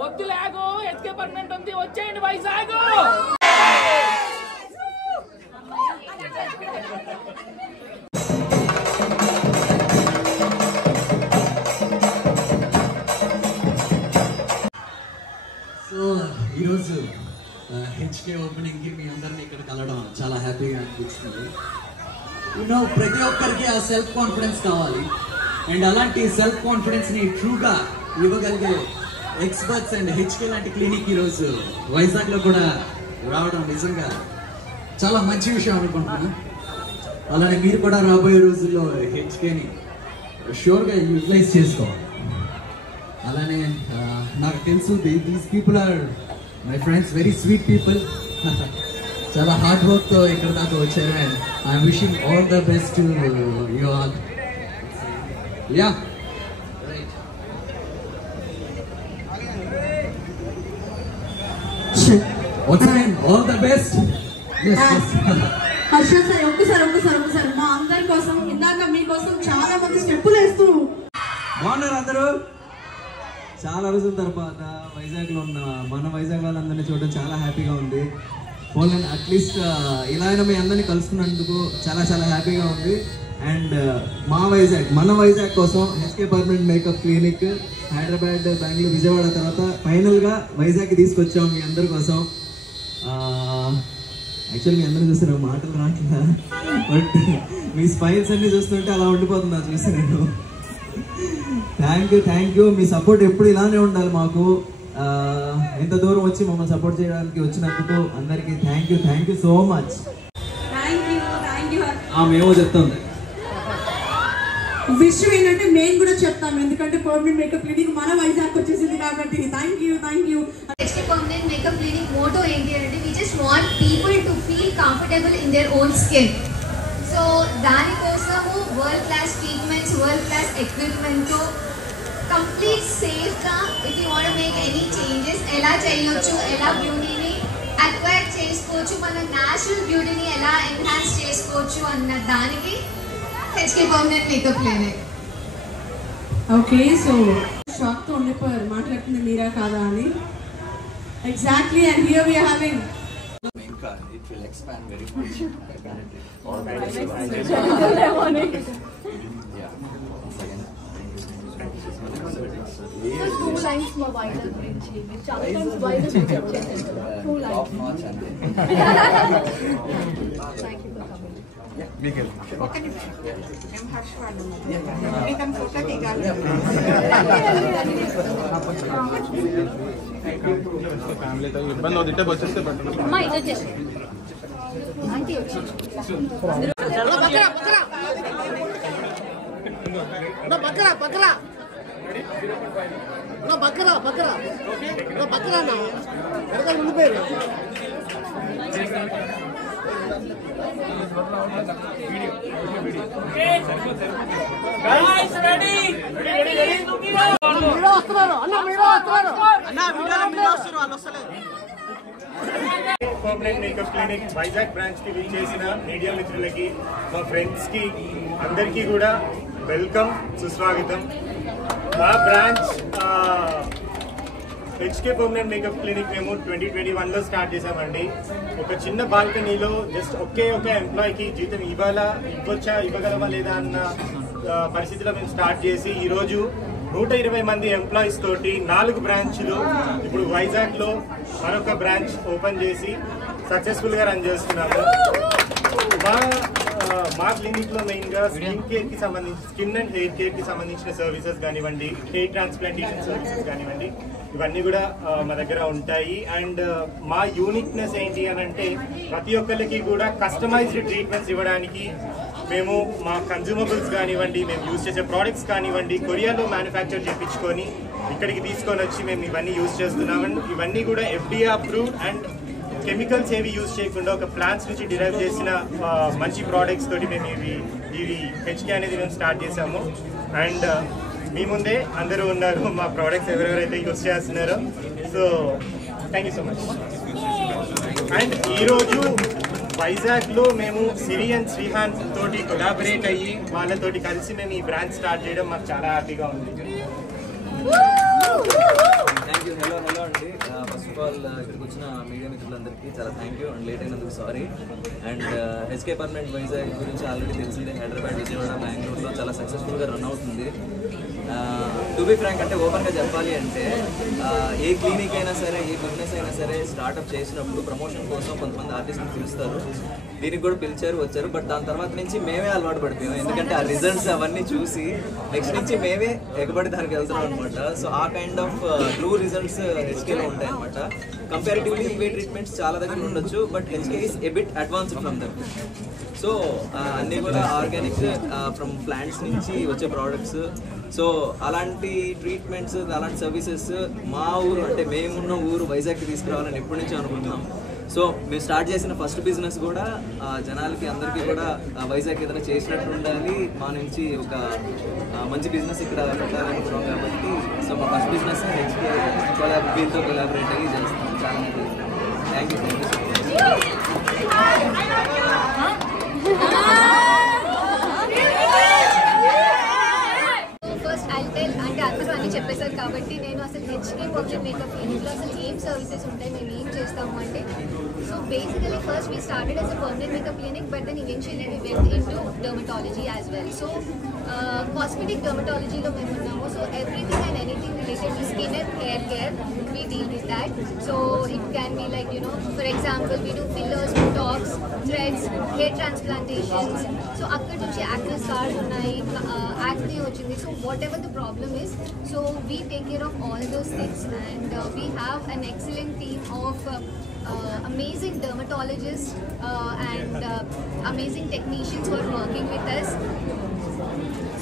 వద్దు లాగు HK permanent ఉంది వచ్చేయండి వైజాగ్ సో ఈరోజు హెచ్కే ఓపెనింగ్ కి మీ అందరినీ ఇక్కడ కలవడం చాలా హ్యాపీగా అనిపిస్తుంది. ప్రతి ఒక్కరికి ఆ సెల్ఫ్ కాన్ఫిడెన్స్ కావాలి అండ్ అలాంటి సెల్ఫ్ కాన్ఫిడెన్స్ ని ట్రూగా ఇవ్వగలిగే ఎక్స్పర్ట్స్ అండ్ హెచ్కే లాంటి క్లినిక్ ఈరోజు వైజాగ్ లో కూడా రావడం నిజంగా చాలా మంచి విషయం అనుకుంటున్నాను. అలానే మీరు కూడా రాబోయే రోజుల్లో హెచ్కేని షూర్గా యూటిలైజ్ చేసుకోవాలి. అలానే నాకు తెలుసు these people are my friends, very sweet people. చాలా హార్డ్ వర్క్తో ఇక్కడ దాకా వచ్చారు and I'm wishing all the best to you all. Yeah all the best. Harsha sir ఒక్కసారి మా అందరి కోసం ఇందాక మీకోసం చాలా మంది స్టెప్పులు వేస్తూ బాగున్నారు అందరూ. చాలా రోజుల తర్వాత వైజాగ్లో ఉన్న మన వైజాగ్ వాళ్ళందరినీ చూడడం చాలా హ్యాపీగా ఉంది. పోలేండి అట్లీస్ట్ ఇలా అయినా మీ అందరినీ కలుసుకున్నందుకు చాలా చాలా హ్యాపీగా ఉంది. అండ్ మన వైజాగ్ కోసం HK permanent makeup clinic Hyderabad, Bengaluru, Vijayawada తర్వాత ఫైనల్గా వైజాగ్కి తీసుకొచ్చాం మీ అందరి కోసం. యాక్చువల్లీ మీ అందరూ చూస్తే నాకు మాటలు రావట్లేదు, బట్ మీ స్మైల్స్ అన్నీ చూస్తుంటే అలా ఉండిపోతుంది అది చూస్తే నేను. Thank you. మీ సపోర్ట్ ఎప్పుడు ఇలానే ఉండాలి మాకు. ఎంత దూరం వచ్చి మమ్మల్ని సపోర్ట్ చేయడానికి వచ్చినందుకు అందరికీ థ్యాంక్ యూ సో మచ్. మేము చెప్తాం విషయం ఏంటంటే మేము కూడా చెప్తాం, ఎందుకంటే పర్మనెంట్ మేకప్ క్లినిక్ మన వైజాగ్ వచ్చేసింది కాబట్టి thank you. HK permanent makeup clinic motto ఏంటి అంటే we just want people to feel comfortable in their own skin. So దానికోసము world class treatments, world class ఎక్విప్మెంట్తో కంప్లీట్ సేఫ్గా if you want make any changes ఎలా చేయొచ్చు, ఎలా బ్యూటీని acquire చేసుకోవచ్చు, మన న్యాచురల్ బ్యూటీని ఎలా ఎన్హాన్స్ చేసుకోవచ్చు అన్న దానికి HK permanent makeup clinic. Okay, so షాక్తో ఉండిపోయారు మాట్లాడుతుంది మీరా కాదా అని. Exactly, and here we are having it will expand very much. Yeah. Two lines more wider గురించి మీరు చాలా టైమ్స్ వైడర్ చెప్పారు. Two lines. Thank you for coming. Miguel. I'm Harshwala. We can photo digali. Family తో ఇబ్బంది అవుతుంటే వచ్చేస్తే better. అమ్మా ఇది వచ్చేసి ఆంటీ వచ్చి బకరా నా ఉండిపోయారు. Guys, ready? Permanent makeup clinic Vizag branch కి విచ్చేసిన మీడియా మిత్రులకి, మా ఫ్రెండ్స్ కి అందరికీ కూడా వెల్కమ్, సుస్వాగతం. మా branch HK permanent makeup clinic మేము 2021లో స్టార్ట్ చేసామండి. ఒక చిన్న బాల్కనీలో జస్ట్ ఒకే ఒక ఎంప్లాయీకి జీతం ఇవ్వగలమా లేదా అన్న పరిస్థితిలో మేము స్టార్ట్ చేసి ఈరోజు 120 మంది ఎంప్లాయీస్ తోటి 4 బ్రాంచ్లు ఇప్పుడు వైజాగ్లో మరొక బ్రాంచ్ ఓపెన్ చేసి సక్సెస్ఫుల్గా రన్ చేస్తున్నాము. మా క్లినిక్లో మెయిన్గా స్కిన్ అండ్ హెయిర్ కేర్కి సంబంధించిన సర్వీసెస్ కానివ్వండి, హెయిర్ ట్రాన్స్ప్లాంటేషన్ సర్వీసెస్ కానివ్వండి, ఇవన్నీ కూడా మా దగ్గర ఉంటాయి. అండ్ మా యూనిక్నెస్ ఏంటి అని అంటే ప్రతి ఒక్కరికి కూడా కస్టమైజ్డ్ ట్రీట్మెంట్స్ ఇవ్వడానికి మేము మా కన్జ్యూమబుల్స్ కానివ్వండి, మేము యూజ్ చేసే ప్రోడక్ట్స్ కానివ్వండి కొరియాలో మ్యానుఫ్యాక్చర్ చేయించుకొని ఇక్కడికి తీసుకొని వచ్చి మేము ఇవన్నీ యూజ్ చేస్తున్నామండి. ఇవన్నీ కూడా FDA అప్రూవ్డ్ అండ్ కెమికల్స్ ఏవి యూజ్ చేయకుండా ఒక ప్లాంట్స్ నుంచి డిరైవ్ చేసిన మంచి ప్రోడక్ట్స్ తోటి మేము ఇవి హెచ్కే అనేది మేము స్టార్ట్ చేసాము. అండ్ మీ ముందే అందరూ ఉన్నారు మా ప్రోడక్ట్స్ ఎవరెవరైతే యూజ్ చేస్తున్నారో. So thank you so much. And ఈరోజు వైజాగ్లో మేము సిరి అండ్ శ్రీహాన్ తోటి కొలాబరేట్ అయ్యి వాళ్ళతోటి కలిసి మేము ఈ బ్రాంచ్ స్టార్ట్ చేయడం మాకు చాలా హ్యాపీగా ఉంది. అందరికీ చాలా థ్యాంక్ యూ అండ్ లేట్ అయినందుకు sorry. And HK permanent Vizag గురించి ఆల్రెడీ తెలిసిందే, హైదరాబాద్, విజయవాడ, బెంగళూరులో చాలా సక్సెస్ఫుల్గా రన్ అవుతుంది. టు బి ఫ్రాంక్ అంటే ఓపెన్గా చెప్పాలి అంటే ఏ క్లినిక్ అయినా సరే, ఏ బిజినెస్ అయినా సరే స్టార్ట్అప్ చేసినప్పుడు ప్రమోషన్ కోసం కొంతమంది ఆర్టిస్ట్ని పిలుస్తారు. దీనికి కూడా పిలిచారు, వచ్చారు. బట్ దాని తర్వాత నుంచి మేమే అలవాటు పడిపోయాం, ఎందుకంటే ఆ రిజల్ట్స్ అవన్నీ చూసి నెక్స్ట్ నుంచి మేమే ఎగబడి దానికి వెళ్తున్నాం అనమాట. సో ఆ కైండ్ ఆఫ్ ట్రూ రిజల్ట్స్ హెచ్కేలో ఉంటాయి అనమాట. కంపారిటివ్లీ ఇవే ట్రీట్మెంట్స్ చాలా దగ్గర ఉండొచ్చు, but HK is a bit advanced from that. So అన్నీ కూడా ఆర్గానిక్ ఫ్రమ్ ప్లాంట్స్ నుంచి వచ్చే ప్రోడక్ట్స్. సో అలాంటి ట్రీట్మెంట్స్, అలాంటి సర్వీసెస్ మా ఊరు అంటే మేమున్న ఊరు వైజాగ్కి తీసుకురావాలని ఎప్పటి నుంచో అనుకుంటున్నాం. సో మేము స్టార్ట్ చేసిన ఫస్ట్ బిజినెస్ కూడా జనాలకి అందరికీ కూడా వైజాగ్ ఏదైనా చేసినట్టు ఉండాలి, మా నుంచి ఒక మంచి బిజినెస్ ఇక్కడ పెట్టాలనుకున్నాం కాబట్టి సో మా ఫస్ట్ బిజినెస్ హెచ్కే వీళ్ళతో కొలాబరేట్ అయ్యి చేస్తాం. చాలా థ్యాంక్ యూ. అంటే అందరూ అన్నీ చెప్పేశారు కాబట్టి నేను అసలు హెచ్కే పర్మనెంట్ మేకప్ క్లినిక్లో అసలు ఏం సర్వీసెస్ ఉంటాయి, మేము ఏం చేస్తాము అంటే, so basically first we started as a permanent makeup clinic, but then eventually we went into dermatology as well. So cosmetic డర్మటాలజీలో మేము ఉన్నాము. So everything and anything related to skin and hair care we deal with that. So it can be like, you know, for example, we do fillers, botox, threads, hair transplantations. So akkad nunchi acne scars unnai, acne ochindi. So whatever the problem is, so we take care of all those things, and we have an excellent team of amazing dermatologists and amazing technicians who are working with us.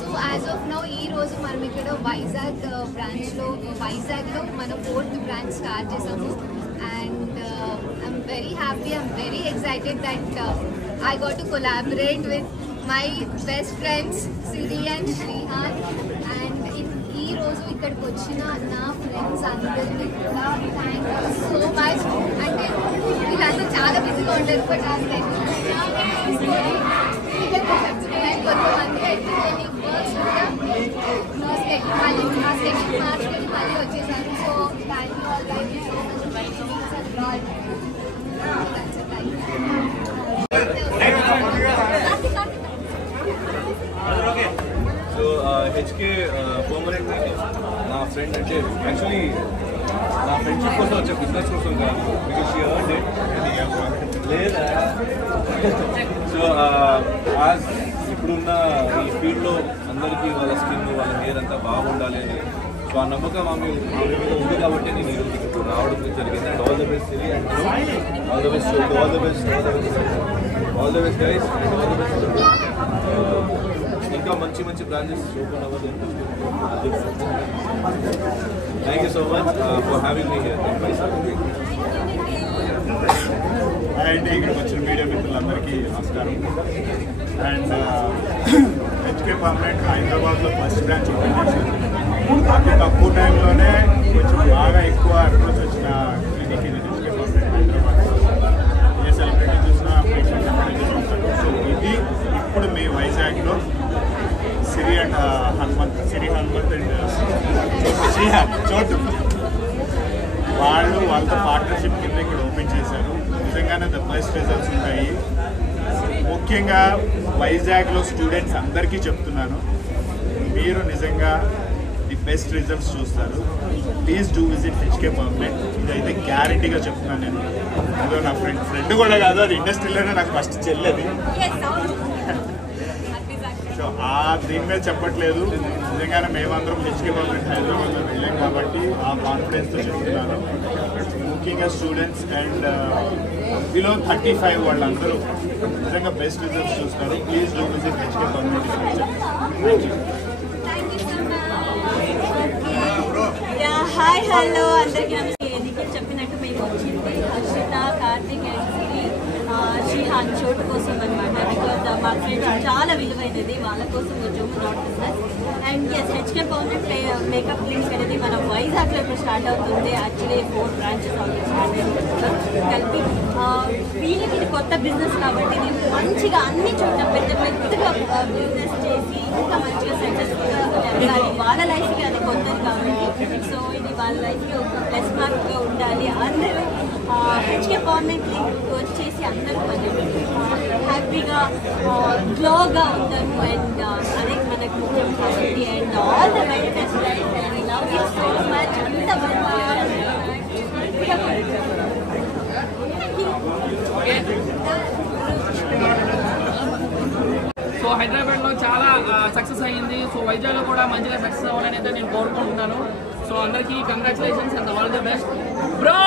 So as of now, ఈ రోజు మనం ఇక్కడ వైజాగ్ బ్రాంచ్లో, వైజాగ్లో మన 4th branch start చేసాము. And I'm very happy, I'm very excited that I got to collaborate with my best friends Siri and Srihan. And ఈ రోజు ఇక్కడికి వచ్చిన నా ఫ్రెండ్స్ అందరినీ కూడా థ్యాంక్ యూ సో మచ్. అంటే వీళ్ళందరూ చాలా బిజీగా ఉంటారు, బట్ కొంతమంది అయితే నేను వర్క్స్ కూడా ఆ సెకండ్ మార్చుకొని మళ్ళీ వచ్చేసాను. So thank you all very so much. So HK permanent నా ఫ్రెండ్ అంటే యాక్చువల్లీ నా ఫ్రెండ్షిప్ కోసం వచ్చే బిజినెస్ కోసం కాదు, బికాస్ షీ ఎర్న్డ్ ఇట్ లేదా. సో ఇప్పుడున్న ఈ ఫీల్డ్లో అందరికీ వాళ్ళ స్కిన్, వాళ్ళ హెయిర్ అంతా బాగుండాలి అని, సో ఆ నమ్మకం ఆమె మీద ఉంది కాబట్టి నేను ఇప్పుడు రావడం జరిగింది. And all the best Siri, and all the best, all the best, all the best guys, all the best. ఇంకా మంచి మంచి బ్రాంచెస్ ఓపెన్ అవ్వాలి. Thank you so much for having me here. And ఇక్కడికి వచ్చిన మీడియా మిత్రులందరికీ నమస్కారం. And HK permanent హైదరాబాద్లో first branch open చేశారు. అతి తక్కువ టైంలోనే కొంచెం బాగా ఎక్కువ అప్రోచ్ వచ్చిన క్లినిక్ ఇది హెచ్కే పర్మనెంట్ హైదరాబాద్. ఏ సెలబ్రిటీ చూసినా పేషెంట్ ఎక్కడికి చూస్తారు. సో ఇది ఇప్పుడు మీ వైజాగ్లో సిరి అండ్ హనుమంత్, సిరి హనుమంత్ అండ్ శ్రీహాన్ చోటు వాళ్ళతో పార్ట్నర్షిప్ కింద ఇక్కడ ఓపెన్ చేశారు. నిజంగానే ద బెస్ట్ రిజల్ట్స్ ఉంటాయి. ముఖ్యంగా వైజాగ్లో స్టూడెంట్స్ అందరికీ చెప్తున్నాను, మీరు నిజంగా ది బెస్ట్ రిజల్ట్స్ చూస్తారు. Please do visit HK permanent. ఇదైతే గ్యారంటీగా చెప్తున్నాను నేను. అదో నా ఫ్రెండ్ కూడా కాదు, అది ఇండస్ట్రీలోనే నాకు ఫస్ట్ చెల్లెది. సో దీని మీద చెప్పట్లేదు, నిజంగానే మేమందరం హెచ్కే పర్మనెంట్ హైదరాబాద్లో వెళ్ళాం కాబట్టి ఆ కాన్ఫిడెన్స్తో చెప్తున్నాను. ముఖ్యంగా స్టూడెంట్స్ అండ్ బిలో 35 వాళ్ళందరూ నిజంగా బెస్ట్ రిజల్ట్స్ చూస్తారు. Please do visit HK permanent. Hi hello అందరికీ నమస్తే. నిఖిల్ చెప్పినట్టు మేము వచ్చింది హర్షిత, కార్తిక్ అండ్ సిరి, శ్రీహాన్ చోటు కోసం అనమాట. బికాజ్ మా ఫ్రెండ్స్ చాలా విలువైనది, వాళ్ళ కోసం వచ్చాము, not business. And yes, HK permanent makeup clinic అనేది మనం వైజాగ్లో ఇప్పుడు స్టార్ట్ అవుతుంది. యాక్చువల్లీ 4 బ్రాంచెస్ కలిపి వీళ్ళకి ఇది కొత్త బిజినెస్ కాబట్టి నేను మంచిగా అన్ని చోట్ల పెద్దగా బిజినెస్ చేసి ఇంకా మంచిగా సక్సెస్ఫుల్గా వెళ్ళాలి. వాళ్ళ లైఫ్కి అది కొత్తది కాబట్టి సో ఇది వాళ్ళ లైఫ్కి ఒక ప్లస్ మార్క్గా ఉండాలి. అందరూ హెచ్కే పర్మనెంట్ వచ్చేసి అందరూ హ్యాపీగా గ్లోగా ఉంటారు అండ్ అదే మనకు ముఖ్యం కాబట్టి and all the very best guys and love you so much అంత సో హైదరాబాద్ లో చాలా సక్సెస్ అయ్యింది. సో వైజాగ్ లో కూడా మంచిగా సక్సెస్ అవ్వాలని అయితే నేను కోరుకుంటున్నాను. సో అందరికీ congratulations and all the best bro.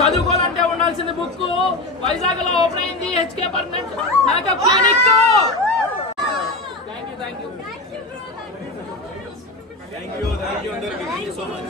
చదువుకోవాలంటే ఉండాల్సింది బుక్. వైజాగ్ లో ఓపెన్ అయింది HK permanent makeup clinic. Thank you అందరికీ థ్యాంక్ యూ సో మచ్.